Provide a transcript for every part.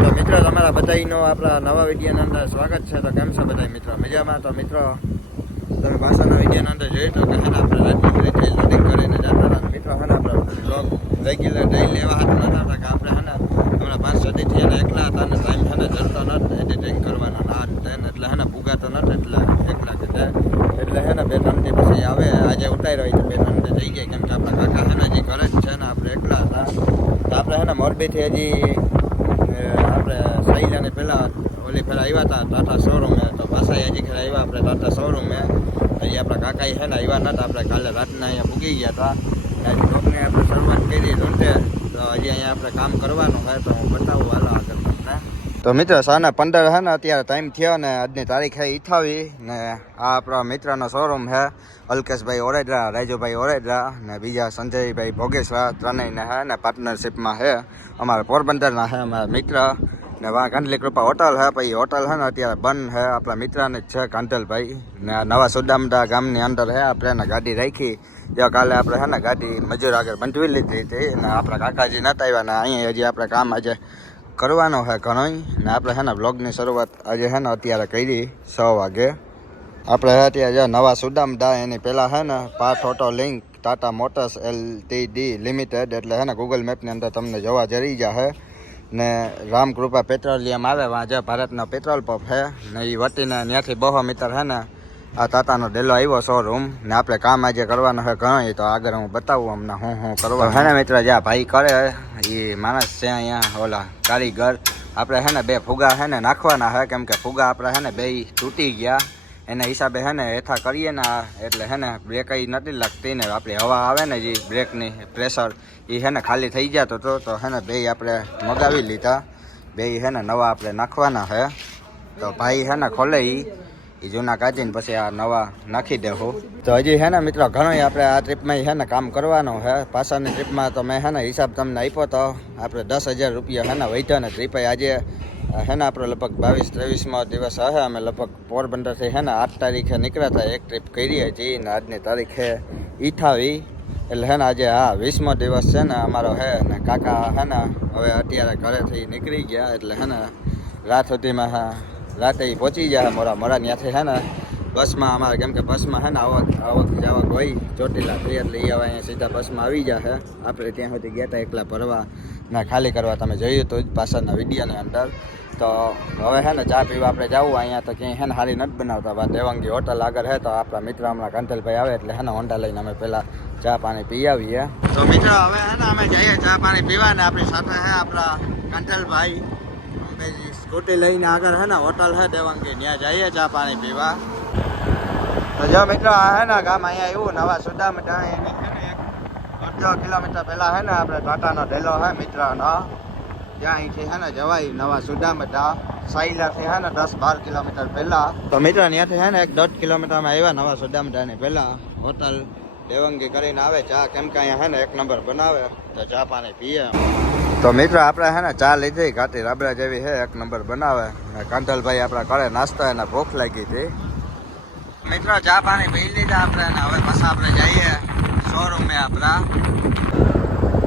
તો મિત્રો, તમારા બધાનો આપણા નવા વિડીયોના અંદર સ્વાગત છે. તો કેમ છો બધા? મિત્રો, મજામાં? તો મિત્રો, તમે ભાષાના વિડીયોના અંદર જોયું તો કે હે ને, આપણે રાજનગરીથી લોડિંગ કરીને જતા હતા મિત્રો, હે ને, આપણે બ્લોગ રેગ્યુલર ડેલી લેવા હાથ નતા હતા કે આપણે, હે હમણાં પાંચ સદીથી એને એકલા હતા અને ટાઈમ હે ને જડતો નથી એડિટિંગ કરવાનો ના એટલે, હે ને પુગાતો નથી એટલે એકલા કે એટલે, હે ને, બે ત્રણ દી પછી આવે, આજે ઉતાર્યો હોય તો બે ત્રણ દી થઈ ગયા, કેમ કે આપણા કાકા, હે ને હજી ઘરે જ છે ને, આપણે એકલા હતા. તો આપણે, હે ને, મોરબીથી હજી આપણે સાઈલાને પહેલાં ઓલી પહેલાં આવ્યા હતા ટાટા શોરૂમે તો પાછા હજી ઘરે આવ્યા આપણે ટાટા શોરૂમે હજી આપણા કાકા છે ને આવ્યા નતા આપણે કાલે રાતના અહીંયા પૂગી ગયા હતા ને હજી બ્લોગની આપણે શરૂઆત કરી રૂંઢે તો હજી અહીંયા આપણે કામ કરવાનું હોય તો હું બતાવું હાલો આગળ તમને. તો મિત્ર સાના પંદર હે ને, અત્યારે ટાઈમ થયો ને, આજની તારીખ છે ઈઠાવી ને આ આપણા મિત્રનો શોરૂમ છે અલ્કેશભાઈ ઓરેડરા રાજુભાઈ ઓરેડરા ને બીજા સંજયભાઈ ભોગેશ્વર, ત્રણેયને હે ને પાર્ટનરશિપમાં છે અમારા પોરબંદરના છે અમારા મિત્ર. ને વા કાંડલી કૃપા હોટલ હે પછી હોટલ છે ને અત્યારે બંધ હે, આપણા મિત્રને જ છે કાંટલભાઈ ને નવા સુદામડા ગામની અંદર હે આપણે એને ગાડી રાખી. જો કાલે આપણે હે ને ગાડી મજૂર આગળ બંધવી લીધી હતી, ને આપણા કાકાજી નતા આવ્યા, ને અહીંયા હજી આપણે કામ આજે કરવાનો છે ઘણોય. ને આપણે હે ને બ્લોગની શરૂઆત આજે હે ને અત્યારે કરી, છ વાગે. આપણે અત્યારે જો નવા સુદામડા, એની પહેલાં છે ને પાઠ auto link, Tata motors LTD limited, એટલે હે ને ગૂગલ મેપની અંદર તમને જોવા જરી જશે ને રામકૃપા પેટ્રોલિયમ આવે, વાં જે ભારતનો પેટ્રોલ પંપ છે ને એ વટીને ત્યાંથી બહો મીટર છે ને, આ તાતાનો ડેલો આવ્યો શોરૂમ ને આપણે કામ આજે કરવાનું છે ઘણું તો આગળ હું બતાવું અમને હું હું કરવા હે ને મિત્ર જ્યાં ભાઈ કરે એ માણસ છે અહીંયા, ઓલા કારીગર, આપણે હે ને બે ફુગા છે ને નાખવાના છે કેમ કે ફુગા આપણે હે ને બે તૂટી ગયા એના હિસાબે હે ને હેઠા કરીએ ને એટલે હે ને બ્રેક નથી લાગતી ને આપણી હવા આવે ને જે બ્રેકની પ્રેશર એ હે ને ખાલી થઈ જતો હતો તો હે ને બે આપણે મગાવી લીધા બે હે ને નવા આપણે નાખવાના છે તો ભાઈ હે ને ખોલે એ એ જૂના કાઢીને પછી આ નવા નાખી દેવું તો હજી હે ને મિત્રો ઘણો આપણે આ ટ્રીપમાં હે ને કામ કરવાનું છે પાછળની ટ્રીપમાં તો મેં હે ને હિસાબ તમને આપ્યો તો આપણે દસ હજાર રૂપિયા હે ને વૈધો ને ટ્રીપે આજે હે ને આપણે લગભગ બાવીસ, ત્રેવીસમો દિવસ હે, અમે લગભગ પોરબંદરથી હે ને આઠ તારીખે નીકળ્યા હતા એક ટ્રીપ કરી હતી ને આજની તારીખે ઈઠાવી. એટલે હે ને આજે હા વીસમો દિવસ છે ને અમારો હે ને કાકા હે ને હવે અત્યારે ઘરેથી નીકળી ગયા એટલે હે ને રાત સુધીમાં હા, રાતે પહોંચી ગયા મોરા મોરા ત્યાંથી હે ને બસમાં અમારે કેમ કે બસમાં હે ને આવક આવક જાવક હોય, ચોટીલા થઈ એટલે એ હવે અહીંયા સીધા બસમાં આવી હે. આપણે ત્યાં સુધી ગયા હતા એકલા ભરવા ના ખાલી કરવા. તમે જોયું તો જ પાછળના વિડીયાની અંદર. તો હવે હે ને ચા પીવા આપણે જવું, અહીંયા તો ક્યાંય હે ને સારી નથી બનાવતા. બા દેવાંગી હોટલ આગળ હે, તો આપણા મિત્ર હમણાં કંઠલભાઈ આવે એટલે હે ને હોન્ડા લઈને અમે પહેલાં ચા પાણી પી આવીએ. તો મિત્ર હવે હે ને અમે જઈએ ચા પાણી પીવા ને આપણી સાથે હે આપણા કંઠલભાઈ અમે સ્કૂટી લઈને આગળ હે ને હોટલ હે દેવાંગી, ત્યાં જઈએ ચા પાણી પીવા. તો જો મિત્રો આ હે ને ગામ અહીંયા એવું નવા સુદામ એની હે ને એક અડધો કિલોમીટર પહેલા હે ને આપણે ટાટાનો ડેલો હે મિત્રનો. ત્યાં અહીંથી હે ને, જવાય નવા સુદામડા સાઈલાથી હે દસ બાર કિલોમીટર પહેલાં. તો મિત્રો, ત્યાંથી, હે ને, એક દોઢ કિલોમીટરમાં આવ્યા નવા સુદામડાની પહેલાં. હોટલ દેવંગી કરીને આવે, ચા કેમ કે અહીંયા, હે એક નંબર બનાવે, તો ચા પાણી પીએ. તો મિત્ર, આપણે, હે ને, ચા લીધી, ઘાટી રાબડા જેવી હે એક નંબર બનાવે. ને કાંઠલભાઈ આપણા કરે નાસ્તો એને ભૂખ લાગી હતી. મિત્રો, ચા પાણી પી લીધા આપણે હવે પછી આપણે જઈએ શોરૂમે આપણા.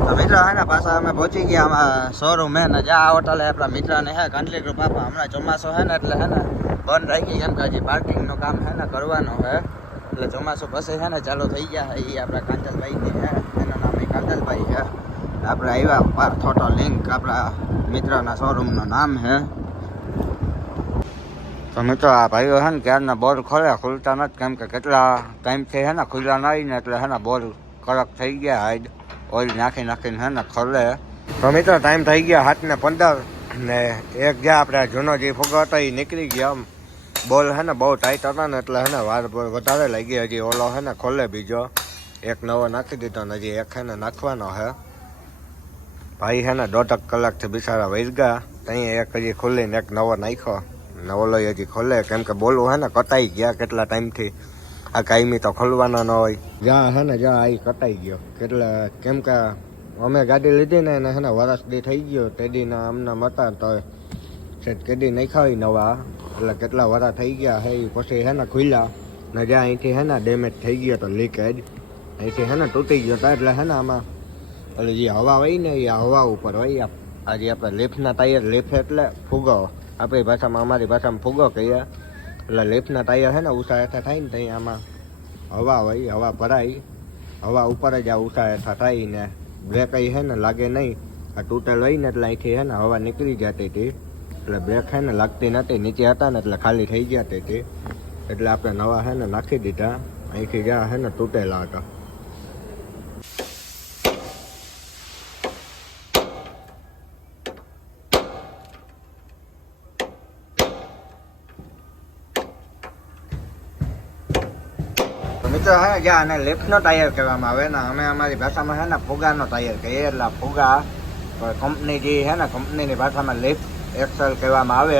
તો મિત્રો, હે ને, પાછા અમે પહોંચી ગયા આમાં શોરૂમ હે ને, જ્યાં હોટલ હે આપણા મિત્રને, હે કંટલી ગ્રુપ આપા, હમણાં ચોમાસું, હે ને, એટલે, હે ને, બંધ રાખી કેમ કે હજી પાર્કિંગનું કામ, હે ને, કરવાનું, હે. એટલે ચોમાસું પછી, હે ને, ચાલુ થઈ ગયા એ આપણા કાંતલભાઈની હે, એનું નામ એ કાંતલભાઈ હે. આપણે આવ્યા પાર થોટો લિંક આપણા મિત્રના શોરૂમનું નામ, હે. તો મિત્રો, આ ભાઈઓ, હે ને, ક્યારના બોર ખોલે, ખુલતા નથી, કેમ કે કેટલા ટાઈમથી હે ને, ખુલ્લા નહીં ને, એટલે, હે ને, બોર કડક થઈ ગયા હાઈડ ઓઇલ નાખી નાખીને હે ને ખોલે. તો મિત્રો ટાઈમ થઈ ગયા હાથ ને પંદર ને એક જ્યાં આપણે જૂનો જે ફુગો હતો એ નીકળી ગયા બોલ હે ને, બહુ ટાઈટ હતા ને એટલે હે ને વાર વધારે લાગી હજી ઓલો હે ને ખોલે બીજો. એક નવો નાખી દીધો ને હજી એક હે ને નાખવાનો હે. ભાઈ હે ને દોઢક કલાકથી બિચારા વહી ગયા. ત્યાં એક હજી ખોલીને એક નવો નાખ્યો. ને ઓલો હજી ખોલે. કેમ કે બોલવું હે ને, કટાઈ ગયા કેટલા ટાઈમથી આ કાયમી તો ખોલવાનો ન હોય. જ્યાં હે ને જ્યાં આ કટાઈ ગયો. કેટલા, કેમ કે અમે ગાડી લીધી ને એને હે ને વરસ દી થઈ ગયો. તેડીના અમને મતા તો કેદી કેડી નાખ્યા નવા. એટલે કેટલા વરા થઈ ગયા હે એ પછી હે ને ખુલ્યા. ને જ્યાં અહીંથી હે ને ડેમેજ થઈ ગયો તો લીકેજ અહીંથી હે ને તૂટી ગયો તો એટલે હે ને આમાં એટલે જે હવા હોય ને એ હવા ઉપર હોય આજે આપણે લેફ્ટના ટાયર લેફ એટલે ફુગો. આપણી ભાષામાં અમારી ભાષામાં ફુગો કહીએ. એટલે લેફ્ટના ટાયર છે ને, ઉષા હેઠા થાય ને ત્યાં આમાં હવા હોય, હવા ભરાય. હવા ઉપર જ આ ઉષા હેઠા થાય ને બ્રેક અહીં છે ને, લાગે નહીં. આ તૂટેલ હોય ને એટલે અહીંથી છે ને, હવા નીકળી જતી હતી. એટલે બ્રેક છે ને, લાગતી નથી નીચે હતા ને, એટલે ખાલી થઈ જતી હતી. એટલે આપણે નવા છે ને, નાખી દીધા. અહીંથી જ્યાં છે ને, તૂટેલા હતા તો મિત્રો હે જે આને લેફ્ટનો ટાયર કહેવામાં આવે ને અમે અમારી ભાષામાં છે ને ફુગાનો ટાયર કહીએ એટલે ફુગા કંપની જે છે ને કંપનીની ભાષામાં લેફ્ટ એક્સેલ કહેવામાં આવે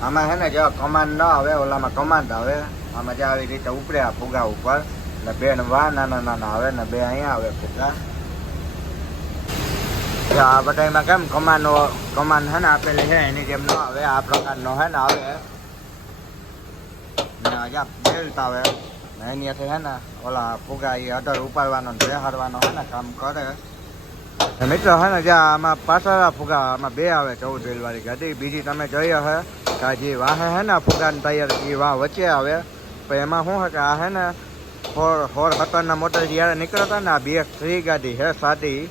આમાં છે ને જો કમાન્ડ ન આવે ઓલામાં કમાન્ડ આવે આમાં જે આવી રીતે ઉપરે આ ફુગા ઉપર એટલે બે ને વા નાના નાના આવે ને બે અહીંયા આવે ફુગા જો આ બધામાં કેમ કમાન્ડ કમાન્ડ છે ને આપેલી છે એની જેમ ન આવે આ પ્રકારનો છે ને આવે ને અહીંયા બેલ્ટ આવે એનીથી હે ને, ઓલા ફુગા એ અધર ઉપાડવાનો ને બેહાડવાનો હે ને કામ કરે. મિત્ર હે ને, જ્યાં આમાં પાછળ ફુગા આમાં બે આવે, ચૌદ રેલવાળી ગાડી, બીજી તમે જોઈએ હે કે જે વાહે હે ને ફુગાની ટાયર, એ વાહ વચ્ચે આવે. પણ એમાં શું હે કે આ હે ને ફોર હોર હતરના મોટર જ્યારે નીકળતા ને આ બે થ્રી ગાડી હે, સાદી,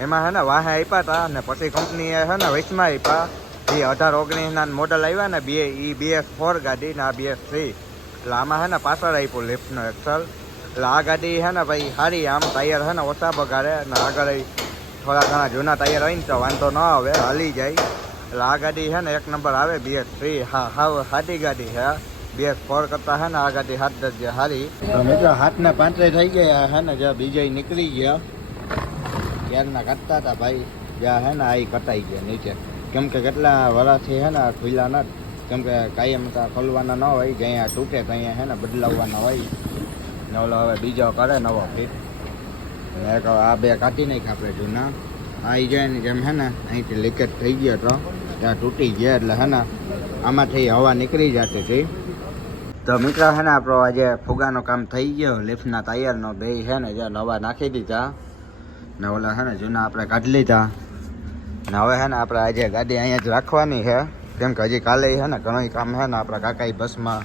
એમાં હે ને વાહે આપ્યા હતા ને પછી કંપનીએ હે ને વચમાં આપ્યા એ અઢાર ઓગણીસના મોડલ આવ્યા ને બે એ બીએસ ફોર ગાડી ને આ બીએસ થ્રી એટલે હે ને પાછળ આપ્યો લિફ્ટનો એક્સલ એટલે આ ગાડી હે ને ભાઈ સારી આમ ટાયર હે ને ઓછા બગાડે ને આગળ થોડા ઘણા જૂના ટાયર હોય ને તો વાંધો ન આવે, હાલી જાય. એટલે આ ગાડી છે ને એક નંબર આવે બીએસ થ્રી હા હા સાદી ગાડી છે બીએસ ફોર કરતા હે ને આ ગાડી હાથ દર્જે સારી. મિત્રો હાથને પાંચરે થઈ ગયા હે ને, જ્યાં બીજા નીકળી ગયા. ક્યારના કાઢતા હતા ભાઈ. જ્યાં હે ને આ કટાઈ ગયા નીચે. કેમ કે કેટલા વરાથી હે ને ખુલ્લા ના કેમ કે કાયમ તો ખોલવાના ન હોય અહીંયા તૂટે ત્યાં હે ને બદલાવવાના હોય. ને ઓલો હવે બીજો કરે નવો ફીટ. એક આ બે કાઢી નાખ આપણે જૂના. આ જાય ને જેમ હે ને, અહીંથી લીકેજ થઈ ગયો તો ત્યાં તૂટી ગયા એટલે હે ને, આમાંથી હવા નીકળી જતી હતી. તો મિત્રો હે ને, આપણો આજે ફુગાનું કામ થઈ ગયો. લિફ્ટના ટાયરનો બે છે ને જ્યાં નવા નાખી દીધા. ને ઓલા હે ને, જૂના આપણે કાઢી લીધા. ને હવે છે ને, આપણે આજે ગાડી અહીંયા જ રાખવાની છે કેમ કે હજી કાલે છે ને ઘણો કામ છે ને આપણા કાકા બસમાં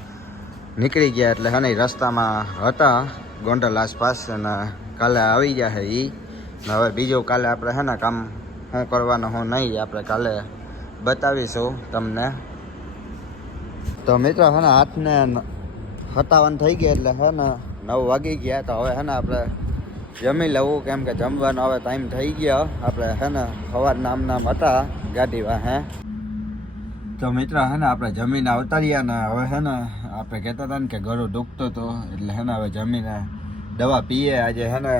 નીકળી ગયા એટલે હે ને રસ્તામાં હતા ગોંડલ આસપાસ અને કાલે આવી ગયા છે એ હવે બીજું કાલે આપણે હે ને કામ શું કરવાનું હું નહીં, આપણે કાલે બતાવીશું તમને. તો મિત્રો હે ને હાથને હતાવન થઈ ગયા એટલે હે ને નવ વાગી ગયા તો હવે હે ને આપણે જમી લેવું કેમ કે જમવાનો હવે ટાઈમ થઈ ગયો. આપણે હે ને સવાર નામ નામ હતા ગાડી વાહે તો મિત્ર હે ને, આપણે જમીન અવતાર્યા ને હવે હે ને, આપણે કહેતા હતા ને કે ગળું દુખતો હતો એટલે હે ને હવે જમીને દવા પીએ. આજે હે ને,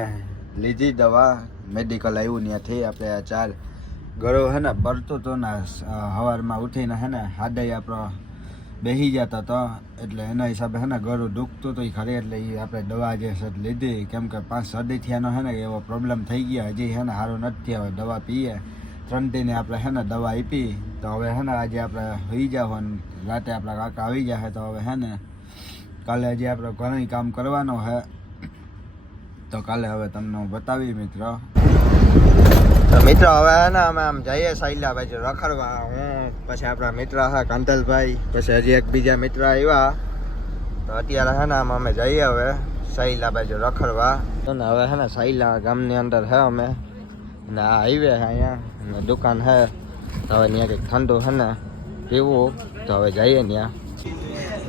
લીધી દવા મેડિકલ આવ્યું ત્યાંથી આપણે આ ચાર ગળો હે ને ભરતો હતો ને સવારમાં ઉઠીને હે ને હાડાઈ આપણો બેસી જતો હતો એટલે એના હિસાબે છે ને, ગળું દુખતું હતું ખરે, એટલે એ આપણે દવા જે છે લીધી. કેમ કે પાંચ સદી થયાનો હે ને, એવો પ્રોબ્લેમ થઈ ગયો. હજી હે ને સારું નથી હવે દવા પીએ. ત્રણ દિને આપણે હે ને દવા આપી, તો હવે હે ને આજે આપણે હોઈ જાવ રાતે આપણા કાકા આવી જાય તો હવે હે ને કાલે હજી આપણે ઘણી કામ કરવાનું છે તો કાલે હવે તમને હું બતાવી મિત્રો. તો મિત્રો હવે હે ને અમે આમ જઈએ સાઈલા બાજુ રખડવા. હું, પછી આપણા મિત્ર હા કાંતલભાઈ, પછી હજી એક બીજા મિત્ર આવ્યા. તો અત્યારે હે ને આમ અમે જઈએ હવે સાઈલા બાજુ રખડવા. તો ને હવે હે ને સાઈલા ગામની અંદર છે અમે. ને આ હાઈવે હે અહીંયા. ને દુકાન હે. હવે ત્યાં કંઈક ઠંડુ છે ને પીવું તો હવે જઈએ ત્યાં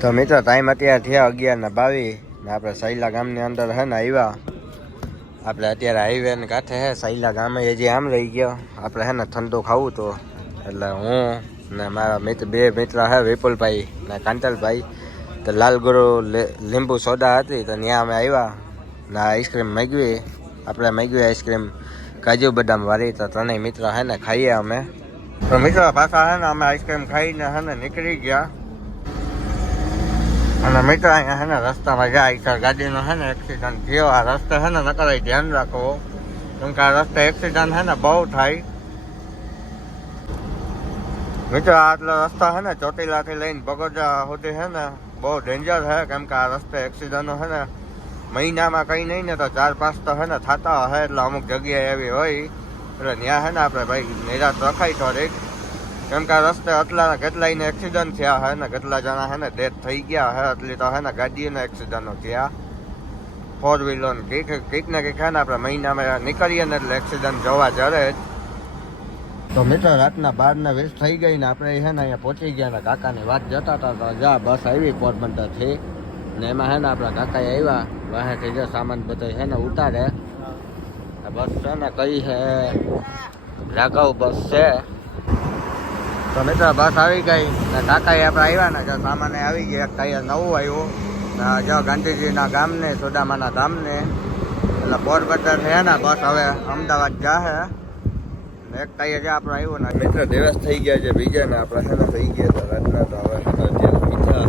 તો મિત્રો ટાઈમ અત્યારે થયા અગિયાર ને બાવીસ ને આપણે સૈલા ગામની અંદર હે ને આવ્યા આપણે અત્યારે હાઈવે ને કાંઠે હે સાઈલા ગામે હજી આમ રહી ગયો. આપણે હે ને ઠંડુ ખાવું તો. એટલે હું ને મારા મિત્ર બે મિત્ર હે, વિપુલભાઈ ને કાંતલભાઈ. તો લાલગુરુ લીંબુ સોડા હતી, તો ત્યાં અમે આવ્યા ને આઈસ્ક્રીમ માગવી. આપણે માગવી આઈસ્ક્રીમ કાજુ બદામ વાળી તો ત્રણેય મિત્ર હે ને ખાઈએ અમે તો મિત્રો પાછા છે ને અમે આઈસ્ક્રીમ ખાઈને હે ને નીકળી ગયા અને મિત્ર અહીંયા હે ને રસ્તામાં જાય તો ગાડીનો છે ને એક્સિડન્ટ થયો આ રસ્તે છે ને નકર ધ્યાન રાખવો કેમ કે આ રસ્તે એક્સિડન્ટ છે ને બહુ થાય મિત્રો આટલો રસ્તો છે ને ચોટીલાથી લઈને બગોજા સુધી છે ને બહુ ડેન્જર હે કેમ કે આ રસ્તે એક્સિડન્ટ છે ને મહિનામાં કંઈ નહીં ને તો ચાર પાંચ તો હે ને થતા હે એટલે અમુક જગ્યાએ એવી હોય. એટલે ત્યાં હે ને આપણે ભાઈ નિરાશ રખાય થોડીક કેમ કે રસ્તે એટલા કેટલાયને એક્સિડન્ટ થયા હે ને કેટલા જણા હે ને ડેથ થઈ ગયા હે એટલી તો હે ને ગાડીઓના એક્સિડન્ટો થયા. ફોર વ્હીલર કંઈક કંઈક ને કંઈક હે ને આપણે મહિનામાં નીકળીએ ને એટલે એક્સિડન્ટ જોવા જરે જ. તો મિત્રો રાતના બાર ને વીસ થઈ ગઈ ને આપણે હે ને અહીંયા પહોંચી ગયા ને કાકાની વાત જતા હતા તો જા, બસ આવી પોરબંદરથી ને એમાં હે ને આપણા કાકા આવ્યા વાહેથી જે સામાન બધો હે ને ઉતારે. બસ છે ને કઈ હે? રાઘવ બસ છે. તો મિત્રો બસ આવી ગઈ. ને કાકા આપણે આવ્યા ને જો સામાન આવી ગયા. ટાયર નવું આવ્યું. જો ગાંધીજીના ગામને, સોદામાના ધામને. એટલે પોરબંદર છે ને બસ હવે અમદાવાદ જાહે. એક ટાયર જે આપણે આવ્યું ને. મિત્ર દિવસ થઈ ગયા છે બીજા ને આપણે છે થઈ ગયા હતા રાતના તો હવે છે ને અત્યારે મીઠા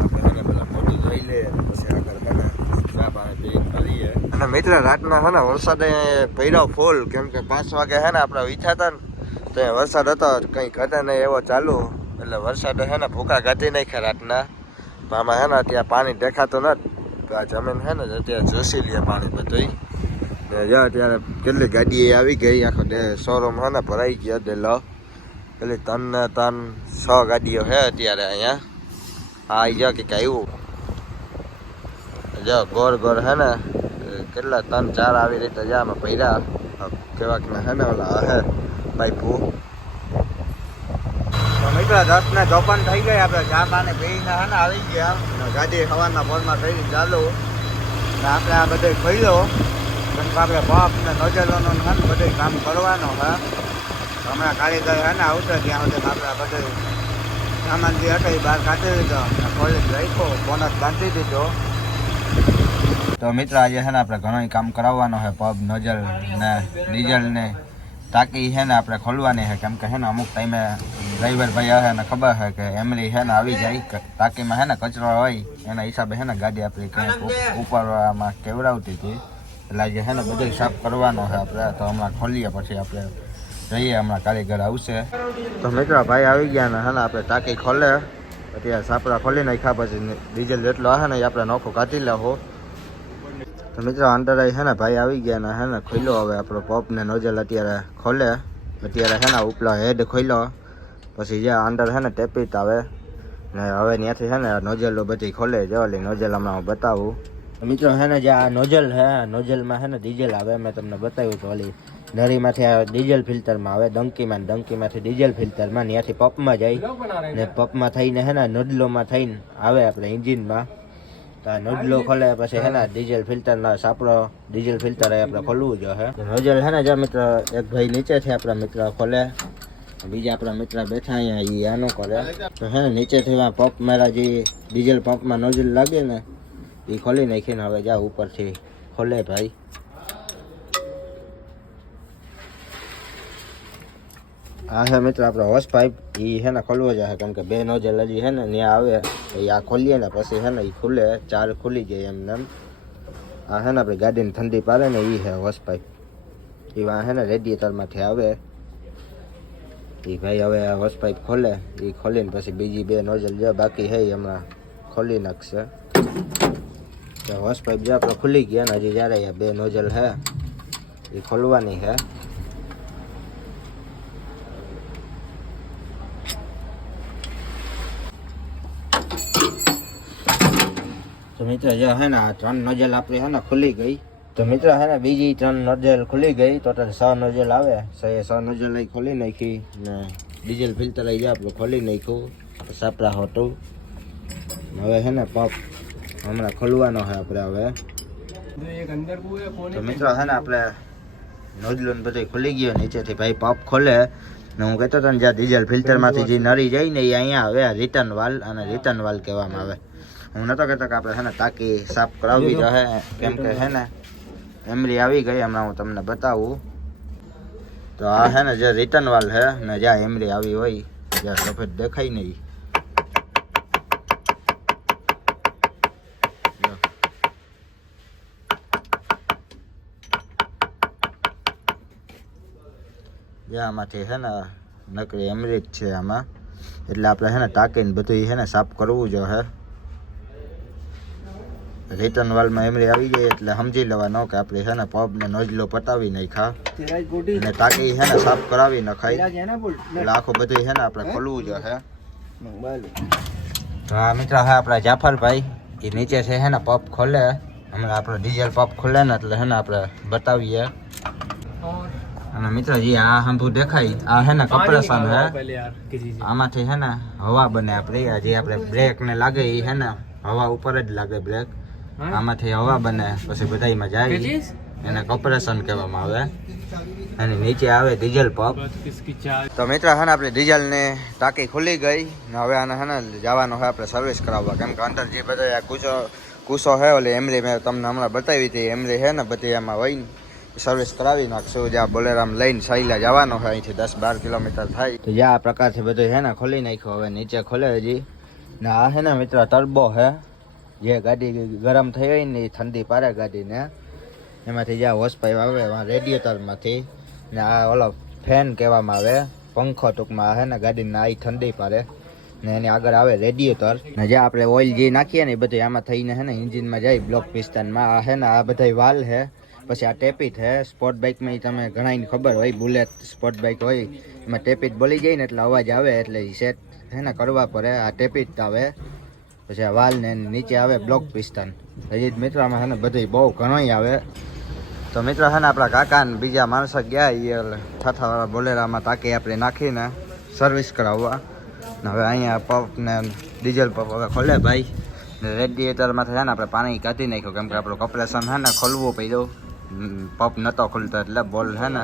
આપણે છે ને પેલા ફોટો જોઈ લે પછી આગળ છે ને ચા પાણી પી કરીએ અને મિત્ર, રાતના છે ને વરસાદે પડ્યો ફૂલ. કેમ કે પાંચ વાગે છે ને આપણે હતા ને તો વરસાદ હતો, કંઈ ઘટે નહીં એવો ચાલુ. એટલે વરસાદ છે ને ભૂકા ઘટી નાખ્યા રાતના. આમાં છે ને ત્યાં પાણી દેખાતું નથી. આ જમીન છે ને અત્યારે જોશી લે પાણી બધું ને જો અત્યારે કેટલી ગાડી આવી ગઈ. આખો શોરૂમ છે ને ભરાઈ ગયો ડેલો પેલી ત્રણ ને ત્રણ છ ગાડીઓ છે અત્યારે અહીંયા. હા આવી કે આવ્યું જો ગોળ ગોળ હે ને કેટલા ત્રણ ચાર આવી રીતે જા આમાં ભર્યા. કેવાક ને હે ને ઓલા હે પાઇપો મિત્રો, દસ ને ચોપન થઈ ગઈ. આપણે ચા પાને પીને હે આવી ગયા. ગાડી સવારના ફોનમાં થઈ ચાલુ. આપણે આ બધે કેમ કે આપણે પપ ને નોજલોનો હે કામ કરવાનો હે. હમણાં કારીગર હે આવશે ત્યાં સુધી આપણે બધું સામાન હતો એ બહાર કાઢી દીધો ખોલી રાખ્યો બોનસ બાંધી દીધો. તો મિત્ર, આજે છે ને આપણે ઘણો કામ કરાવવાનો છે પબ નોઝલ ને ડીઝલ ને ટાંકી છે ને આપણે ખોલવાની છે. કેમ કે છે ને અમુક ટાઈમે ડ્રાઈવર ભાઈ આવે ને ખબર છે કે એમની છે ને આવી જાય ટાંકીમાં છે ને કચરો હોય, એના હિસાબે છે ને ગાડી આપણી કંઈક ઉપાડવામાં કેવડાવતી હતી. એટલે આજે છે ને બધું સાફ કરવાનો છે આપણે, તો હમણાં ખોલીએ પછી આપણે જઈએ, હમણાં કારીગર આવશે. તો મિત્રો, ભાઈ આવી ગયા ને હે આપણે ટાંકી ખોલે. અત્યારે સાપડા ખોલી નાખ્યા, પછી ડીઝલ જેટલો આવે ને એ આપણે નોખો કાઢી લેવો. તો મિત્રો અંદર હે ને, ભાઈ આવી ગયા ને હે ને, ખોલ્યો હવે આપણો પપ ને નોઝલ અત્યારે ખોલે. અત્યારે હે ને, ઉપલો હેડ ખોલ્યો. પછી જે અંદર છે ને ટેપિત આવે. ને હવે ત્યાંથી છે ને નોઝલો બધી ખોલે. જો ઓલી નોઝલ હમણાં હું બતાવું. મિત્રો છે ને, જે આ નોઝલ હે નોઝલમાં છે ને ડીઝલ આવે, મેં તમને બતાવ્યું તો ઓલી નળીમાંથી આ ડીઝલ ફિલ્ટરમાં આવે, ડંકીમાં ડંકીમાંથી ડીઝલ ફિલ્ટરમાં ત્યાંથી પપમાં જાય. ને પપમાં થઈને હે ને નોડલોમાં થઈને આવે આપણે એન્જિનમાં તો નોઝલો ખોલે પછી હે ને ડીઝલ ફિલ્ટરના સાપડો ડીઝલ ફિલ્ટર એ આપણે ખોલવું જો હે. નોઝલ હે ને, જો મિત્ર, એક ભાઈ નીચેથી આપણા મિત્ર ખોલે, બીજા આપણા મિત્ર બેઠા અહીંયા એ આનું કરે. તો હે ને નીચેથી પંપ મારા જે ડીઝલ પંપમાં નોઝલ લાગે ને એ ખોલી નાખીને હવે જા ઉપરથી ખોલે ભાઈ. આ હે, મિત્ર, આપણો હોસ પાઇપ એ છે ને ખોલવો જ કેમ કે બે નોઝલ હજી છે ને ત્યાં આવે, એ આ ખોલીએ ને, પછી છે ને એ ખુલે ચાર ખુલી જાય એમ એમ. આ છે ને આપણી ગાડીને ઠંડી પાડે ને એ છે હોસ પાઇપ એ આ છે ને રેડિયેટરમાંથી આવે. એ ભાઈ હવે આ હોસ પાઇપ ખોલે એ ખોલીને પછી બીજી બે નોઝલ જે બાકી છે એ હમણાં ખોલી નાખશે. હોસ પાઇપ જે આપણે ખુલી ગયા ને, હજી જ્યારે બે નોઝલ છે એ ખોલવાની છે તો મિત્ર જે હે ને આ ત્રણ નોઝલ આપણી હે ને ખુલી ગઈ. તો મિત્ર હે ને બીજી ત્રણ નોઝલ ખુલી ગઈ ટોટલ છ નોઝલ આવે. છ એ છ નોઝલ અહીં ખોલી નાખી ને ડીઝલ ફિલ્ટર અહીં જે આપણે ખોલી નાખ્યું સાપડા હોટું હવે હે ને પંપ હમણાં ખોલવાનો છે આપણે હવે. તો મિત્રો હે ને આપણે નોઝલો ને બધું ખુલી ગયો નીચેથી ભાઈ પંપ ખોલે. ને હું કહેતો હતો ને જ્યાં ડીઝલ ફિલ્ટરમાંથી જે નળી જાય ને એ અહીંયા આવે રિટર્ન વાલ અને રિટર્ન વાલ કહેવામાં આવે. હું નતો કહેતો કે આપણે છે ને ટાંકી સાફ કરાવવી રહે. કેમ કે છે ને એમરી આવી ગઈ હમણાં હું તમને બતાવું. તો આ છે ને જે રિટર્ન વાલ છે ને જ્યાં એમરી આવી હોય જ્યાં સફેદ દેખાય નહીં. જો. જે આમાંથી છે ને નકરી એમરી જ છે આમાં. એટલે આપણે છે ને ટાંકીને બધું છે ને સાફ કરવું જો હે. રિટર્ન વાલમાં એમરી આવી જાય એટલે સમજી લેવાનો કે આપણે છે ને પબને નોજલો પતાવી નાખા અને ટાંકી છે ને સાફ કરાવી નખાય એટલે આખું બધું છે ને આપણે ખોલવું જ હે હા મિત્ર હા આપણા જાફરભાઈ એ નીચે છે હે ને પપ ખોલે હમણાં આપણો ડીઝલ પપ ખોલે ને એટલે હે ને આપણે બતાવીએ અને મિત્રજી આ હંભુ દેખાય આ હે ને કમ્પ્રેશન હે આમાંથી હે ને હવા બને આપણે જે આપણે બ્રેક ને લાગે એ હે ને હવા ઉપર જ લાગે બ્રેક આમાંથી હવા બને પછી બધા બધામાં જાય એને કોપરેશન કહેવામાં આવે. એની નીચે આવે ડીઝલ પંપ તો મિત્ર હે ને આપણે ડીઝલને ટાંકી ખુલી ગઈ. ને હવે આને હે ને જવાનું હોય આપણે સર્વિસ કરાવવા. કેમ કે અંદર જે બધા આ કુસો કૂસો છે ઓલે એમરી મેં તમને હમણાં બતાવી હતી એમરી હે ને બધી એમાં હોય સર્વિસ કરાવી નાખશું. જ્યાં બોલેરામ લઈને સૈલા જવાનો હોય અહીંથી દસ બાર કિલોમીટર થાય. તો જ્યાં આ પ્રકારથી બધું છે ને ખોલી નાખ્યું. હવે નીચે ખોલે હજી. ને આ છે ને મિત્ર તરબો છે. જે ગાડી ગરમ થઈ હોય ને એ ઠંડી પારે ગાડીને, એમાંથી જ્યાં હોસ પાઇપ આવે રેડિયેટરમાંથી ને આ ઓલો ફેન કહેવામાં આવે, પંખો ટૂંકમાં આવે ને ગાડીને આ ઠંડી પારે. ને એની આગળ આવે રેડિયેટર ને જ્યાં આપણે ઓઇલ જે નાખીએ ને એ બધું આમાં થઈને હે ને ઇન્જિનમાં જાય, બ્લોક પિસ્તાનમાં. આ હે ને આ બધા વાલ છે પછી આ ટેપિટ છે સ્પોર્ટ બાઇકમાં એ તમે ઘણાની ખબર હોય, બુલેટ સ્પોર્ટ બાઇક હોય, એમાં ટેપિટ બોલી જાય ને એટલે અવાજ આવે એટલે સેટ છે ને કરવા પડે. આ ટેપિટ આવે. પછી આ વાલ ને નીચે આવે બ્લોક પિસ્તાન હજી મિત્રમાં છે ને બધી બહુ ઘણોય આવે. તો મિત્રો છે ને આપણા કાકા ને બીજા માણસો ગયા એ ઠાઠાવાળા બોલેરામાં ટાંકી આપણે નાખીને સર્વિસ કરાવવા. હવે અહીંયા પંપ ને ડીઝલ પંપ હવે ખોલે ભાઈ. ને રેડિયેટરમાં છે ને આપણે પાણી કાઢી નાખ્યું, કેમ કે આપણું કપરેશન છે ને ખોલવું પડ્યું. પંપ નહોતો ખુલતો એટલે બોલ છે ને.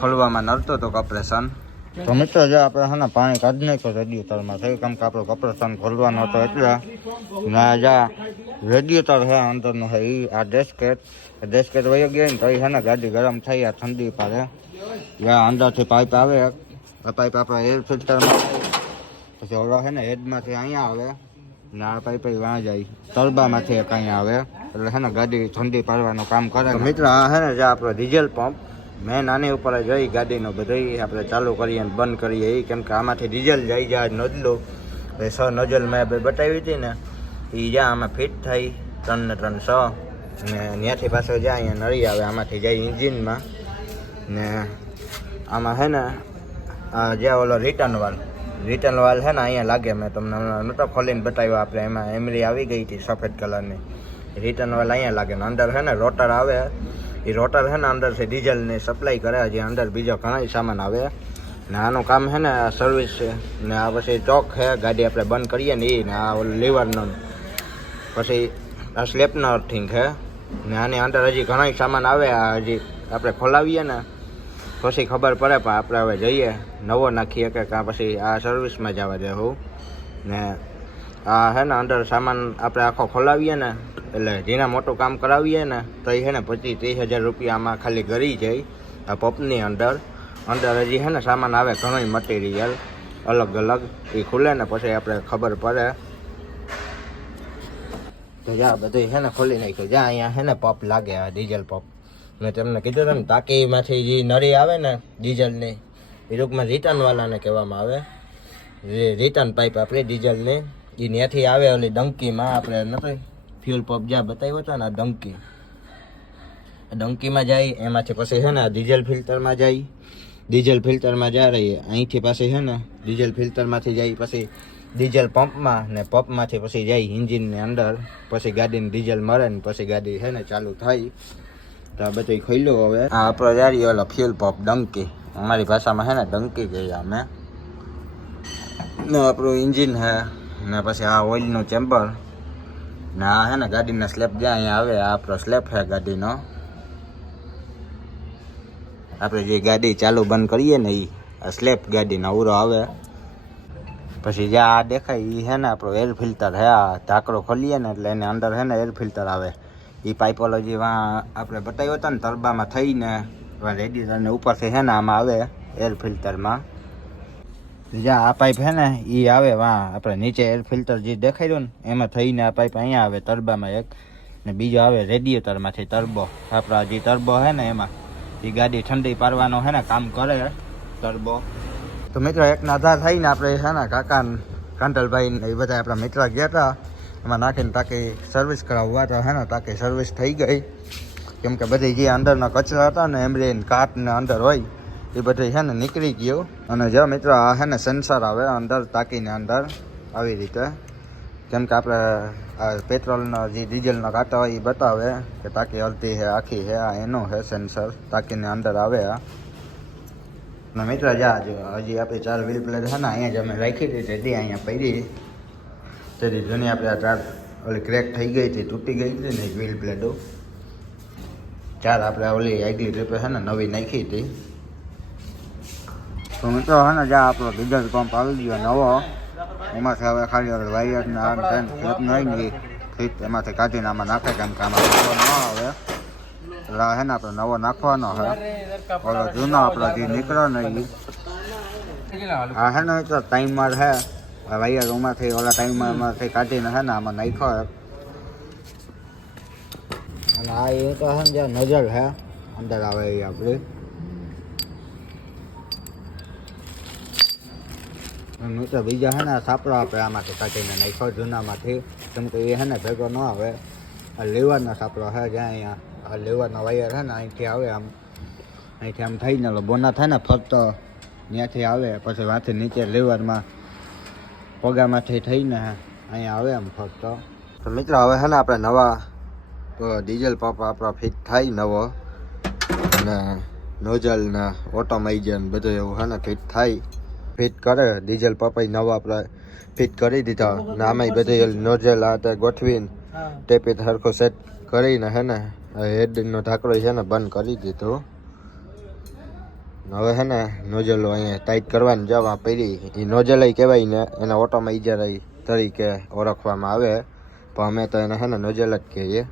ખોલવામાં નડતું તો કમ્પ્રેશન તો મિત્રો, જો આપણે છે ને પાણી કાઢી નાખ્યું, રેડિયેટરમાં થયું, કેમ કે આપણું કમ્પ્રેશન ખોલવાનું હતું એટલે. ને જા રેડિયેટર છે, અંદરનું છે એ આ ડેસ્કેટ. ડેસ્કેટ વયો ગયો ને તો એ છે ને ગાડી ગરમ થઈ, આ ઠંડી પાડે. જ્યાં અંદરથી પાઇપ આવે. આ પાઇપ આપણે એર ફિલ્ટરમાં પછી ઓલો છે ને હેડમાંથી અહીંયા આવે. ને આ પાઇપ વાં જાય. તરબામાંથી એક અહીંયા આવે. એટલે છે ને ગાડી ઠંડી પાડવાનું કામ કરે મિત્ર, આ છે ને જે આપણો ડીઝલ પંપ મેં નાની ઉપર જઈ ગાડીનો બધું આપણે ચાલુ કરીએ અને બંધ કરીએ. એ કેમ કે આમાંથી ડીઝલ જાય જાય નોજલું. એ સ નોજલ મેં ભાઈ બતાવી હતી ને એ જ્યાં આમાં ફિટ થઈ, ત્રણ ને ત્રણ સ. ને ત્યાંથી પાછો જાય અહીંયા નળી આવે, આમાંથી જાય એન્જિનમાં ને આમાં છે ને, આ જે ઓલો રિટર્ન વાલ રિટર્ન વાલ છે ને, અહીંયા લાગે. મેં તમને નહોતો ખોલીને બતાવ્યો, આપણે એમાં એમરી આવી ગઈ હતી સફેદ કલરની. રિટર્ન વાલ અહીંયા લાગે ને, અંદર છે ને રોટર આવે. એ રોટર છે ને અંદર છે, ડીઝલની સપ્લાય કરે હજી અંદર બીજો ઘણા સામાન આવે. ને આનું કામ છે ને આ સર્વિસ છે. ને આ પછી ચોક છે ગાડી આપણે બંધ કરીએ ને એ ને આ ઓલું લીવરનો. પછી આ સ્લેપનો અર્થિંગ છે ને આની અંદર હજી ઘણા સામાન આવે, આ હજી આપણે ખોલાવીએ ને. પછી ખબર પડે પણ આપણે હવે જઈએ. નવો નાખીએ કે કાં પછી આ સર્વિસમાં જવા દેવું ને આ હે ને અંદર સામાન આપણે આખો ખોલાવીએ ને, એટલે જેના મોટું કામ કરાવીએ ને તો એ હે ને પચીસ ત્રીસ હજાર રૂપિયામાં ખાલી ગરી જાય આ પંપની અંદર. અંદર હજી હે ને સામાન આવે ઘણું મટીરિયલ અલગ અલગ, એ ખુલે ને પછી આપણે ખબર પડે. તો જા બધું છે ને ખોલી નાખ્યું. જ્યાં અહીંયા છે ને પંપ લાગે, આ ડીઝલ પંપ. મેં તમને કીધું હતું ને ટાંકીમાંથી જે નળી આવે ને ડીઝલની, એ ટૂંકમાં રિટર્નવાળાને કહેવામાં આવે. રિટર્ન પાઇપ આપણે ડીઝલની. એ ત્યાંથી આવે ઓલી ડંકીમાં, આપણે નથી ફ્યુલ પંપ જ્યાં બતાવ્યો હતો ને, આ ડંકી. ડંકીમાં જાય, એમાંથી પછી છે ને ડીઝલ ફિલ્ટરમાં જાય. ડીઝલ ફિલ્ટરમાં જા રહીએ અહીંથી પાછી છે ને ડીઝલ ફિલ્ટરમાંથી જાય, પછી ડીઝલ પંપમાં ને પંપમાંથી પછી જાય ઇન્જિનની અંદર. પછી ગાડીને ડીઝલ મળે ને પછી ગાડી છે ને ચાલુ થાય. તો આ બધું ખોલ્યું હવે. આ આપણો જારી ઓલો ફ્યુલ પંપ ડંકી. અમારી ભાષામાં છે ને, ડંકી કહીએ અમે. આપણું ઇન્જિન છે ને પછી આ ઓઇલનું ચેમ્બર. ને આ હે ને ગાડીના સ્લેપ જ્યાં અહીંયા આવે, આ આપણો સ્લેપ છે ગાડીનો. આપણે જે ગાડી ચાલુ બંધ કરીએ ને એ આ સ્લેપ ગાડીનો અવરો આવે. પછી જ્યાં આ દેખાય એ હે ને આપણો એર ફિલ્ટર હે, આ ઢાંકડો ખોલીએ ને એટલે એને અંદર છે ને એર ફિલ્ટર આવે. એ પાઇપોલોજી વાં આપણે બતાવ્યો હતો ને, તરબામાં થઈને રેડિયેટરને ઉપરથી છે ને આમાં આવે એર ફિલ્ટરમાં જ્યાં આ પાઇપ છે ને એ આવે વા આપણે નીચે એર ફિલ્ટર જે દેખાડ્યું ને, એમાં થઈને આ પાઇપ અહીંયા આવે, તરબામાં એક. ને બીજો આવે રેડિયેટરમાંથી તરબો. આપણા જે તરબો છે ને એમાં એ ગાડી ઠંડી પાડવાનો છે ને, કામ કરે તરબો. તો મિત્રો, એકના આધાર થઈને આપણે છે ને, કાકા કાંટલભાઈ એ બધા આપણા મિત્ર ગયા હતા એમાં નાખીને ટાંકી સર્વિસ કરાવવા તો હે ને ટાંકી સર્વિસ થઈ ગઈ. કેમ કે બધી જે અંદરના કચરા હતા ને, એમ કાટ ને અંદર હોય એ બધું છે ને નીકળી ગયો. અને જો મિત્રો, આ છે ને સેન્સર આવે અંદર તાકીને અંદર આવી રીતે. કેમ કે આપણે આ પેટ્રોલનો, જે ડીઝલનો કાંટો હોય, એ બતાવે કે ટાંકી અડધી છે, આખી છે, આ એનો છે સેન્સર ટાંકીને અંદર આવે આ. અને મિત્ર, જા હજી આપણી ચાર વ્હીલ પ્લેટ છે ને, અહીંયા જ અમે રાખી હતી તેથી અહીંયા પડી. તેથી જૂની આપણે આ ચાર ઓલી ક્રેક થઈ ગઈ હતી, તૂટી ગઈ હતી ને વ્હીલ પ્લેટો ચાર આપણે ઓલી આગલી ટ્રીપે છે ને નવી નાખી હતી. તો મિત્રો ને જ્યાં આપણો ડીઝલ પંપ આવી ગયો, નવો. એમાંથી હવે ખાલી હવે વાયર ને આ ટ્રેન ખેત નહીં ગઈ. ખેત એમાંથી કાઢીને આમાં નાખે કેમ કે આમાં નવો ન આવે. એટલે હે ને, આપણે નવો નાખવાનો હે. ઓલો જૂનો આપણો જે નીકળ્યો ને એ આ હે ને તો ટાઈમર હે. વાયર ઉમાંથી, ઓલા ટાઈમરમાંથી કાઢીને હે ને, આમાં નાખ્યો અને આ એ તો હે ને જે નજર હે, અંદર આવે એ આપણી. તો બીજા હે ને સાપડો આપણે આમાંથી કાઢીને નાખ્યો જૂનામાંથી. કેમ કે એ હે ને ભેગો ન આવે. આ લેવરનો સાપડો હે, જ્યાં અહીંયા આ વાયર હે ને, અહીંથી આવે આમ. અહીંથી આમ થઈને બોના થાય ને, ફરતો ત્યાંથી આવે, પછી વાંથી નીચે લેવરમાં પગામાંથી થઈને અહીંયા આવે આમ ફરતો. તો મિત્રો, હવે હે ને આપણે નવા ડીઝલ પંપ આપણો ફિટ થાય નવો. અને નોઝલ ને ઓટોમાઇઝન બધું એવું હે ને ફિટ થાય. ફિટ કરે ડીઝલ પપાઈ નવા ફિટ કરી દીધા. ને આમાં બધી નોઝલ આ તે ગોઠવીને ટેપી સરખો સેટ કરીને હે ને હેડનો ઢાંકણો છે ને બંધ કરી દીધો. હવે છે ને નોઝલો અહીંયા ટાઈટ કરવાની જવા પડી. એ નોઝલ કહેવાય ને એને ઓટોમાં ઇજાર તરીકે ઓળખવામાં આવે પણ અમે તો એને હે ને નોઝલ જ કહીએ.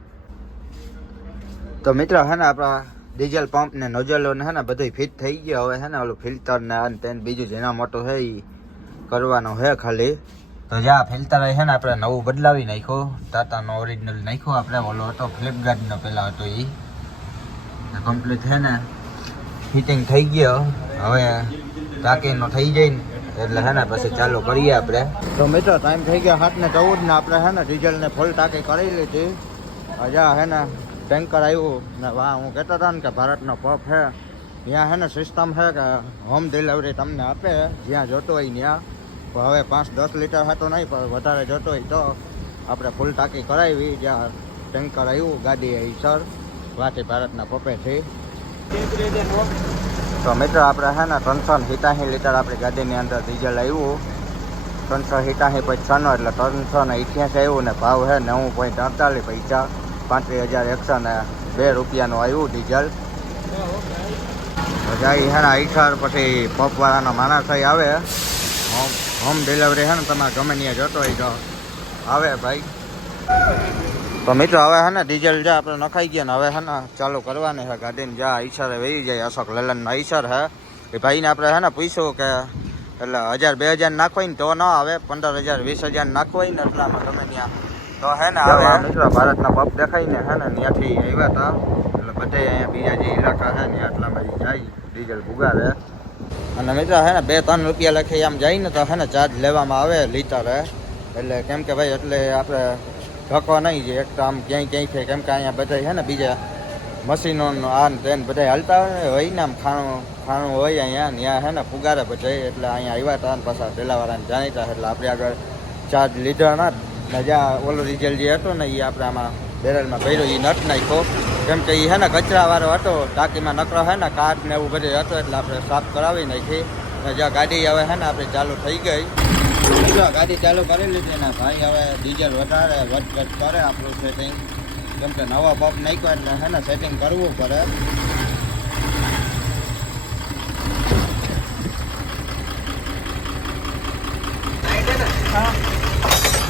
તો મિત્રો હે ને આપણા ડીઝલ પંપ ને નોઝલો ને હે ને બધું ફિટ થઈ ગયો. હવે હે ને ઓલું ફિલ્ટર ને અને તેને બીજું જેના મોટું છે એ કરવાનું છે ખાલી. તો જ્યાં ફિલ્ટર છે ને આપણે નવું બદલાવી નાખ્યું. ટાટાનો ઓરિજિનલ નાખ્યો આપણે. ઓલો હતો ફ્લિપકાર્ટનો પહેલાં હતો એ કમ્પ્લીટ છે ને ફિટિંગ થઈ ગયો. હવે ટાંકીનો થઈ જાય ને એટલે હે ને પછી ચાલુ કરીએ આપણે. તો મિત્રો ટાઈમ થઈ ગયો સાત ને ચૌદ ને આપણે હે ને ડીઝલને ફૂલ ટાંકી કરી લીધી હજા હે ને ટેન્કર આવ્યું ને વાહ, હું કહેતો હતો ને કે ભારતનો પપ છે ત્યાં છે ને સિસ્ટમ છે કે હોમ ડિલિવરી તમને આપે, જ્યાં જોતો હોય ત્યાં પણ હવે પાંચ દસ લીટર હતો નહીં, પણ વધારે જોતો હોય તો આપણે ફૂલ ટાંકી કરાવી, જ્યાં ટેન્કર આવ્યું ગાડી આવી સર વાથી ભારતના પપેથી તો મિત્રો આપણે છે ને ત્રણસો ને સિત્યાસી લીટર આપણી ગાડીની અંદર ડીઝલ આવ્યું ત્રણસો સિત્યાસી પછી છનો એટલે ત્રણસો ને અઠ્યાસી આવ્યું ને ભાવ છે નેવું પોઈન્ટ અડતાલીસ પૈસા. પાંત્રીસ હજાર એકસો ને બે રૂપિયાનું આવ્યું ડીઝલ. જાય છે ને અઠાર પછી પપવાળાનો માણસ અહીં આવે. હોમ હોમ ડિલિવરી છે ને તમારે ગમે ત્યાં જતો હોય તો આવે ભાઈ. તો મિત્રો હવે છે ને ડીઝલ જે આપણે નખાઈ ગયા ને હવે છે ને ચાલુ કરવાની છે ગાડીને. જ્યાં ઈશારે વહી જાય, અશોક લલનના ઈશાર છે એ ભાઈને આપણે છે ને પૂછ્યું કે એટલે હજાર બે હજાર નાખવા હોય ને તો ન આવે, પંદર હજાર, વીસ હજાર નાખવા હોય ને એટલામાં ગમે ત્યાં તો હે ને હવે મિત્રો ભારતના પપ દેખાય ને હે ને ત્યાંથી આવ્યા હતા. એટલે બધે અહીંયા બીજા જે ઇલાકા છે ને આટલામાં જાય ડીઝલ પુગારે અને મિત્રો હે ને બે ત્રણ રૂપિયા લખે આમ જાય ને તો હે ને ચાર્જ લેવામાં આવે લીટરે એટલે કેમ કે ભાઈ એટલે આપણે ઢકો નહીં જે એક તો આમ ક્યાંય ક્યાંય છે કેમ કે અહીંયા બધા છે ને બીજા મશીનો આ ને તે બધા હાલતા હોય ને હોય ને આમ ખાણું ખાણું હોય અહીંયા ત્યાં હે ને પુગારે બધા એટલે અહીંયા આવ્યા હતા ને પાછા પેલાવાળાને જાણીતા એટલે આપણે આગળ ચાર્જ લીધા ના. ને જ્યાં ઓલો ડીઝલ જે હતો ને એ આપણે આમાં બેરલમાં ભર્યો એ નટ નાખ્યો. કેમ કે એ હે ને કચરાવાળો હતો, ટાંકીમાં નકરો હે ને, કાટ ને એવું બધું હતો એટલે આપણે સાફ કરાવી નાખી. ને જ્યાં ગાડી હવે હે ને આપણે ચાલુ થઈ ગઈ. ગાડી ચાલુ કરી લીધી ને ભાઈ હવે ડીઝલ વધારે, વધઘટ કરે આપણું સેટિંગ કેમ કે નવા પંપ નાખ્યો એટલે હે ને સેટિંગ કરવું પડે.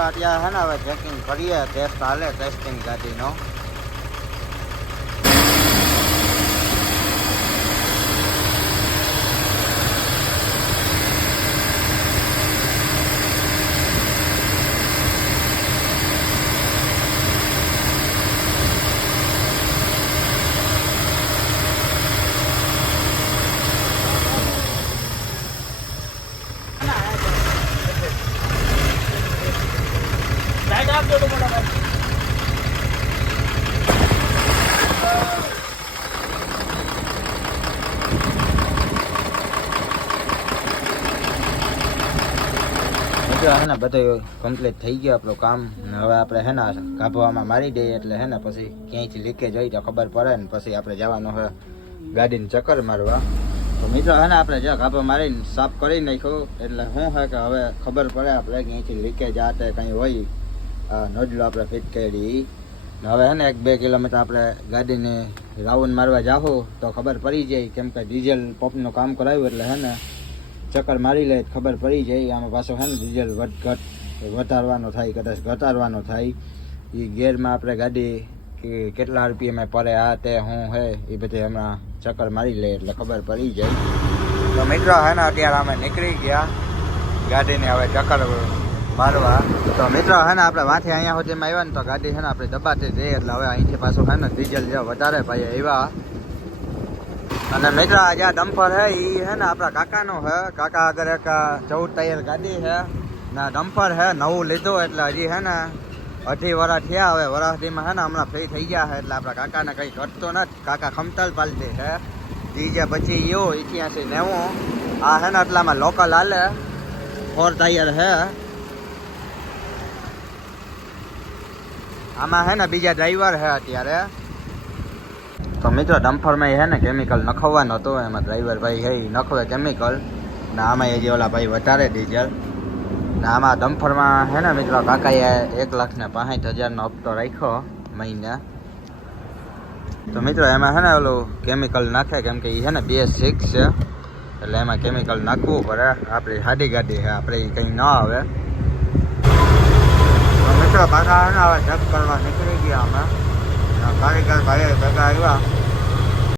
મિત્રો અત્યારે હે ને હવે ચેકિંગ કરીએ ટેસ્ટ હાલે ટેસ્ટિંગ ગાડીનો. ને બધો કમ્પ્લીટ થઈ ગયું આપણું કામ. હવે આપણે હે ને ગાભવામાં મારી દઈએ એટલે હે ને પછી ક્યાંયથી લીકેજ હોય તો ખબર પડે ને પછી આપણે જવાનું હોય ગાડીને ચક્કર મારવા. તો મિત્રો હે ને આપણે જ્યાં ગાભો મારીને સાફ કરી નાખ્યું, એટલે શું હોય કે હવે ખબર પડે આપણે ક્યાંયથી લીકેજ આ તે કંઈ હોય. આ નોડલો આપણે ફિટ કરી. હવે હે ને એક બે કિલોમીટર આપણે ગાડીને રાઉન્ડ મારવા જાહો તો ખબર પડી જાય કેમ કે ડીઝલ પંપનું કામ કરાવ્યું એટલે હે ને ચક્કર મારી લે, ખબર પડી જાય. આમાં પાછો છે ને ડીઝલ વધઘટ વધારવાનો થાય, કદાચ ઘટાડવાનો થાય. એ ગેરમાં આપણે ગાડી કે કેટલા રૂપિયા પડે, આ તે, હું, હે, એ બધી હમણાં ચક્કર મારી લે એટલે ખબર પડી જાય. તો મિત્રો, હે ને, અત્યારે અમે નીકળી ગયા. ગાડીને હવે ચક્કર મારવા. તો મિત્રો, હે ને, આપણે વાંથી અહીંયા સુધીમાં આવ્યા ને, તો ગાડી છે ને, આપણે દબાતી જઈએ. એટલે હવે અહીંથી પાછું છે ને ડીઝલ જે વધારે ભાઈ આવ્યા અને મિત્રો આ જ્યાં ડમ્પર હે એ હે ને આપણા કાકાનો હે કાકા આગળ એક ચૌદ ટાયર ગાડી હે ને ડમ્પર હે નવું લીધું એટલે હજી હે ને અઢી વરસ થયા. હવે વરાસદીમાં હે ને હમણાં ફ્રી થઈ ગયા હે એટલે આપણા કાકાને કંઈ ઘટતો નથી. કાકા ખમતાલ પાલતી હે ઈ જે પછી યો ઇતિહાસી નેવું. આ હે ને એટલામાં લોકલ હાલે. ફોર ટાયર હે આમાં હે ને બીજા ડ્રાઈવર હે અત્યારે. તો મિત્રો, ડમ્ફરમાં હે ને કેમિકલ નખવાનો હતો એમાં ડ્રાઈવર ભાઈ હે નખવે કેમિકલ ને આમાં હજી ઓલા ભાઈ વધારે ડીઝલ ને આમાં ડમ્ફરમાં હે ને મિત્રો, કાકાએ એક લાખ ને પાંસઠ હજારનો હપ્તો રાખ્યો મહિને. તો મિત્રો, એમાં હે ને ઓલું કેમિકલ નાખે, કેમ કે એ છે ને બે સિક્સ છે. એટલે એમાં કેમિકલ નાખવું પડે. આપણી સાદી ગાડી છે, આપણે એ કંઈ ન આવે. મિત્રો, પાછા હવે ચેક કરવા નીકળી ગયા અમે. કારીગર ભાઈ ભેગા આવ્યા